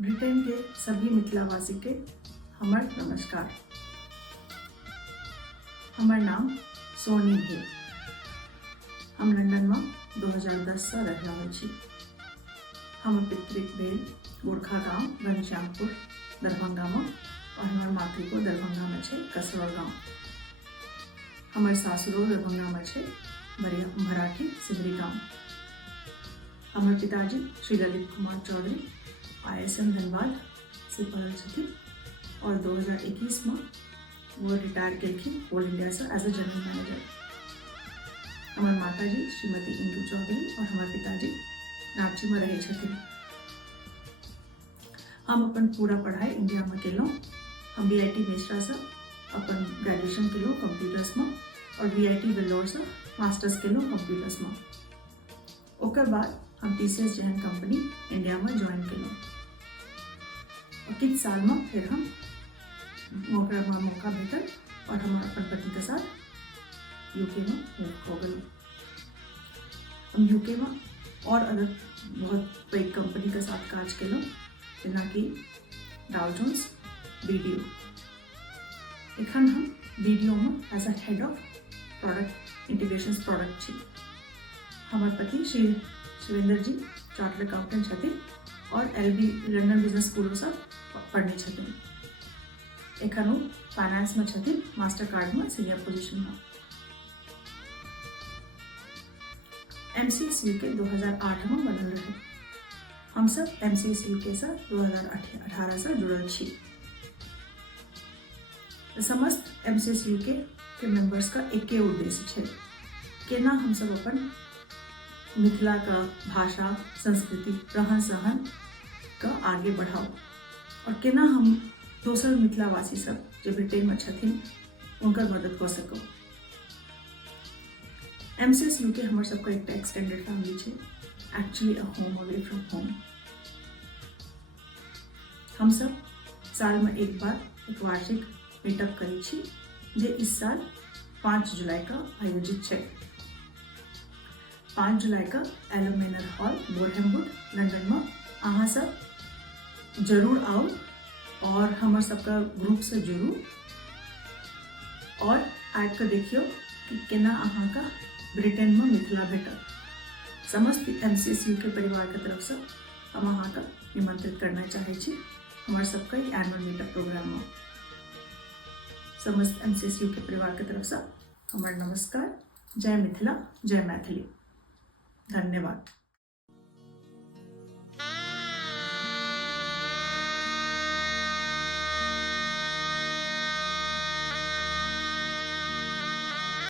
Britain के सभी मिथिलावासी के हमर नमस्कार। हमर नाम सोनी भेल। हम लंदन में 2010 से रह रहल छी। हमर पितृक भेल गोरखा गांव घनश्यामपुर दरभंगा में और हमर मातृको दरभंगा में छे कसरौल गांव। हमर सासुरो दरभंगा में छे मराठी सिमरी गांव। हमर पिताजी श्री ललित कुमार चौधरी ISM धनबाद से पढ़ल छथिन और 2021 में वो रिटायर केलखिन ऑल इंडिया से एज ए जनरल मैनेजर। हमर माताजी श्रीमती इंदू चौधरी और हमर पिताजी रांची में रहे छथिन। हम अपन पूरा पढ़ाई इंडिया में केलहुँ। हम VIT मिश्रा से अपन ग्रेजुएशन केलहुँ कंप्यूटर्स में और VIT वेल्लोर से मास्टर्स केलहुँ कंप्यूटर्स में। ओकर बाद हम TCS जेहन कंपनी इंडिया में ज्वाइन केलहुँ और किछ साल में फिर हम मौका भेटल और हम अपन पति के साथ UK में मूव हो गए। हम UK में और अलग बहुत बड़ी कंपनी के साथ काज केलहुँ जेना कि डाउ जोन्स BDO। एखन हम BDO में as a head of product integrations product छी। हमर पति श्री शिवेंद्र जी चार्टर्ड अकाउंटेंट छथिन और LB लंदन बिजनेस स्कूल से पढ़ने छथिन। एखन वो फाइनेंस में छथिन, मास्टर कार्ड में सीनियर पोजीशन में। MCS UK 2008 में बनल रहे। हम सब MCS UK से 2018 से जुड़ल छी। समस्त MCS UK के मेंबर्स का एके उद्देश्य छे केना हम सब अपन मिथिला का भाषा संस्कृति रहन सहन का आगे बढ़ाओ और केना हम दोसर मिथिलावासी सब जो ब्रिटेन में छथिन उनकर मदद कर सको। MCS UK हमर सबका एक एक्सटेंडेड फैमिली छे, actually a home away from home. हम सब साल में एक बार एक वार्षिक मीटअप करी छी जे इस साल 5 जुलाई का आयोजित छे। 5 जुलाई का एलो मैनर हॉल बोरहेमवुड लंदन में अहाँ सब जरूर आओ और हमर सबका ग्रुप से जुड़ू और आबि के देखियो कि केना अहाँ का ब्रिटेन में मिथिला भेटल। समस्त MCS UK परिवार के तरफ से हम अहाँ का निमंत्रित करना चाहे छी हमार सबका एनुअल मीटअप प्रोग्राम में। समस्त MCS UK परिवार के तरफ से हमार नमस्कार। जय मिथिला, जय मैथिली। धन्यवाद।